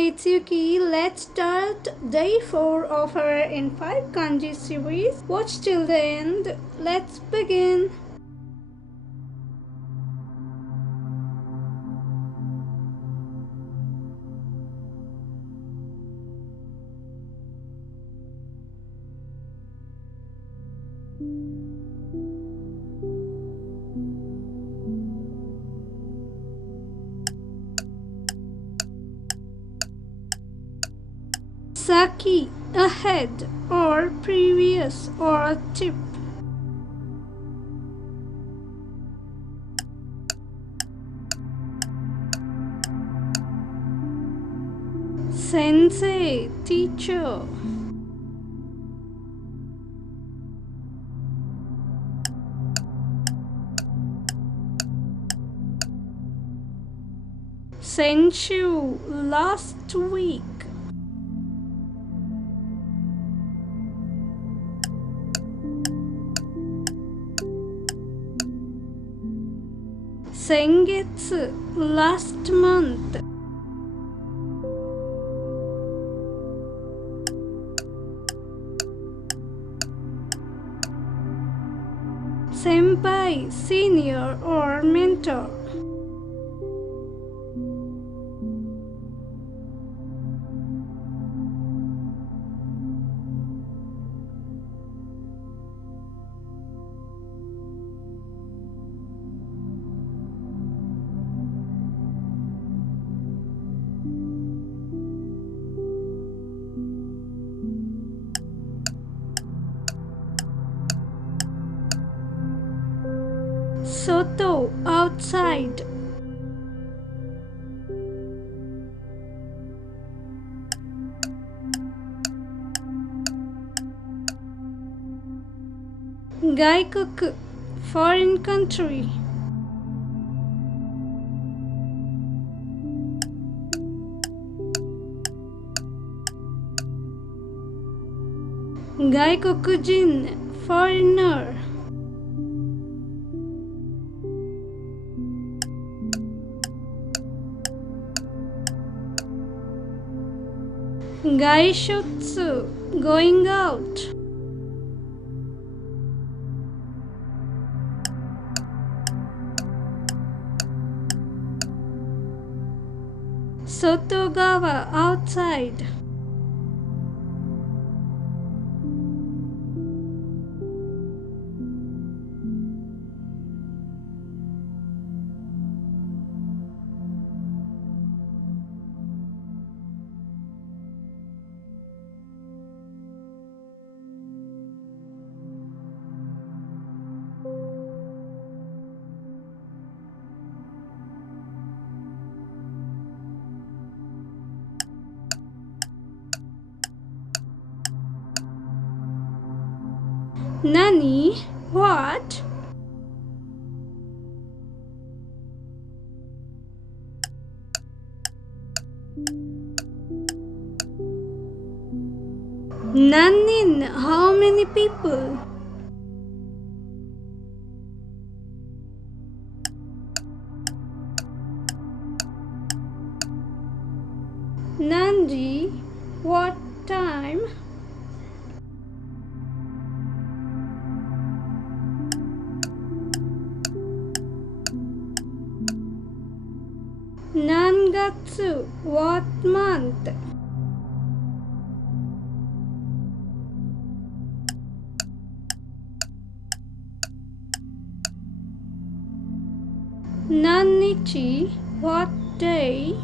Hi, it's Yuki. Let's start day 4 of our N5 Kanji series. Watch till the end. Let's begin. Saki, ahead, or previous, or tip. Sensei, teacher. Senshu, last week. Sengetsu, last month. Senpai, senior or mentor. Soto, outside. Gaikoku, foreign country. Gaikokujin, foreigner. Gaishotsu, going out. Sotogawa, outside. Nani? What? Nanin, how many people? Nanji, what time? Nangatsu, what month? Nanichi, what day?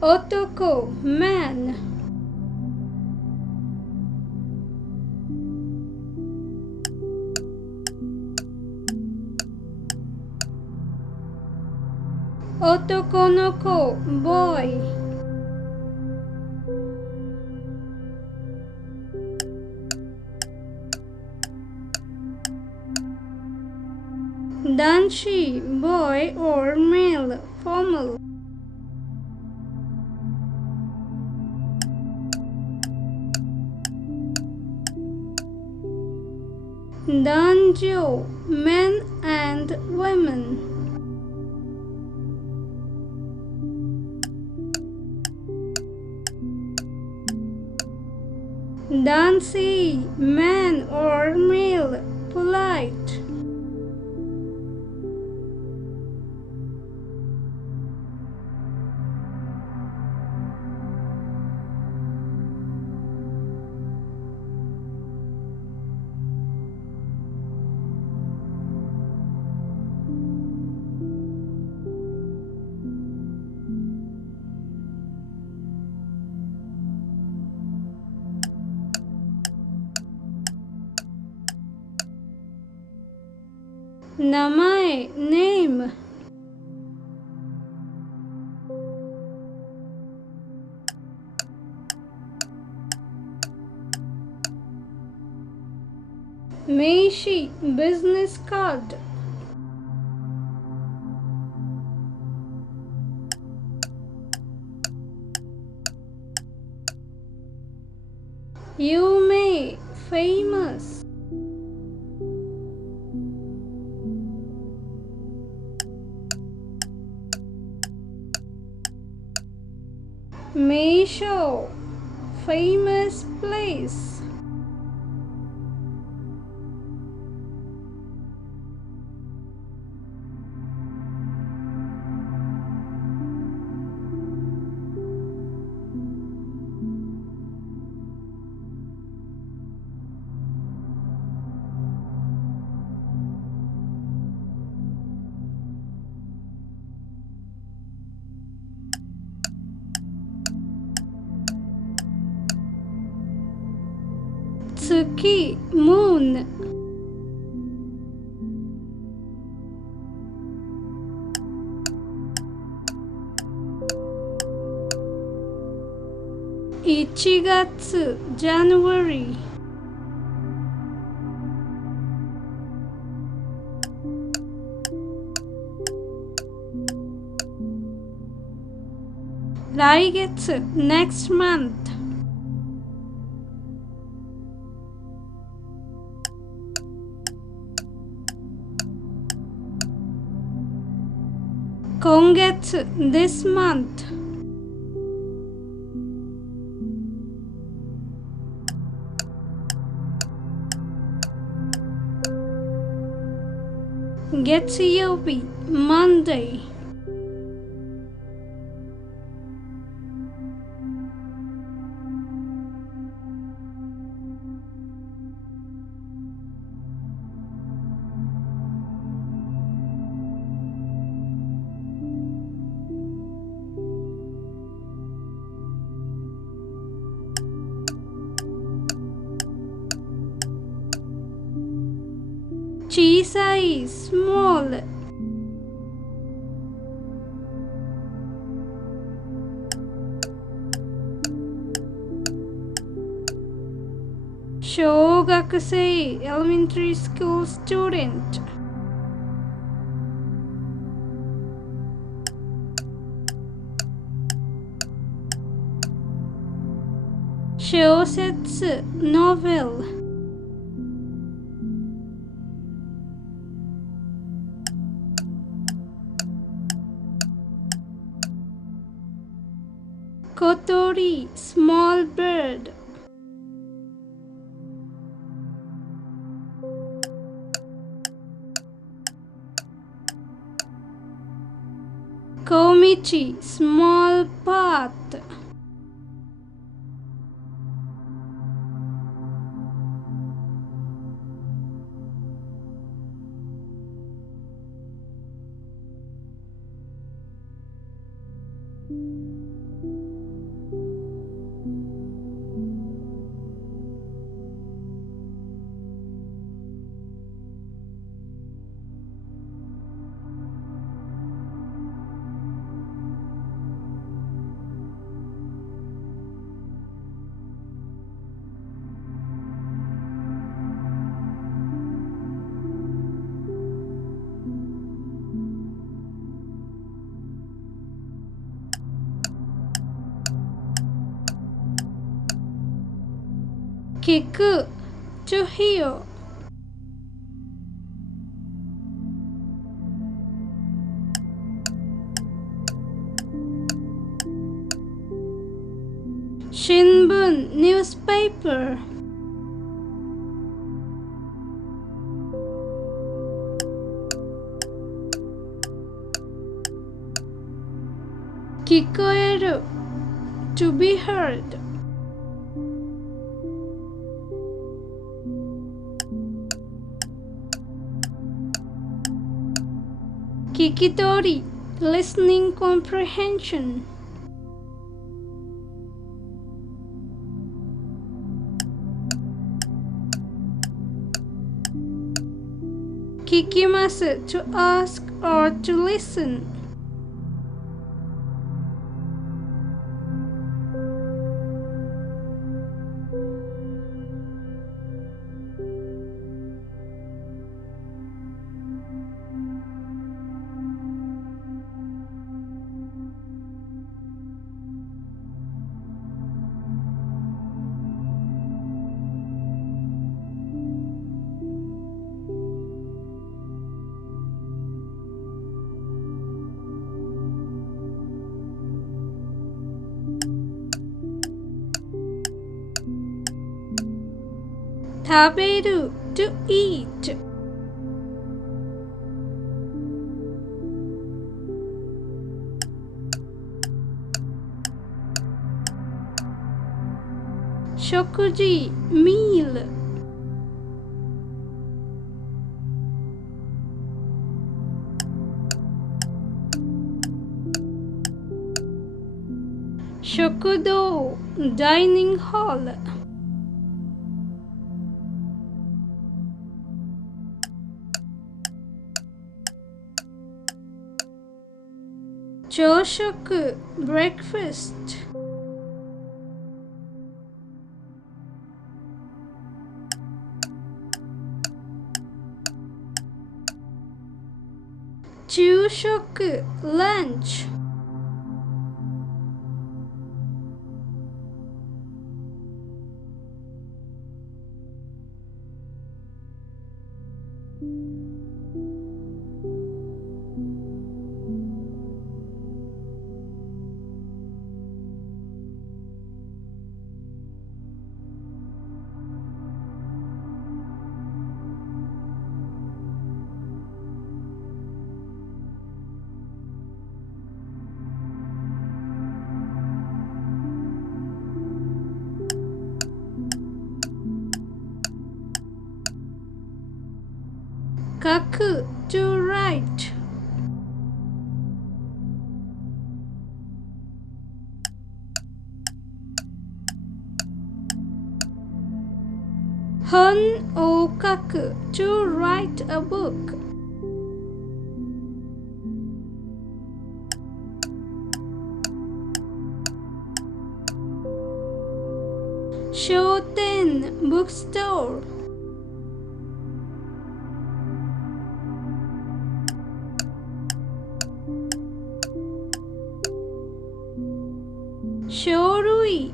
Otoko, man. Otoko no ko, boy. Danshi, boy or male, formal. Danjo, men and women. Dansi, man or male, polite. Namae, name. Meishi, business card. Yume, famous. Meisho, famous place. Tsuki, moon. Ichigatsu, January. Raigetsu, next month. Kongetsu, this month. Getsuyobi, Monday. Chisai, small. Shogakusei, elementary school student. Shousetsu, novel. Kotori, small bird. Komichi, small path. 聞く to hear. 新聞 newspaper. 聞こえる to be heard. 聞き取り listening comprehension. 聞きます to ask or to listen. 食べる to eat. 食事 meal. 食堂 dining hall. 朝食 breakfast. 昼食 lunch. 書く to write. 本を書く to write a book. 書店 bookstore. 書類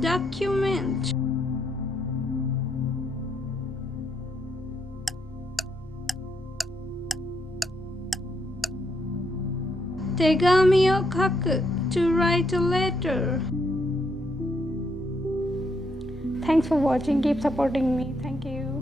document. 手紙を書く to write a letter. Thanks for watching. Keep supporting me. Thank you.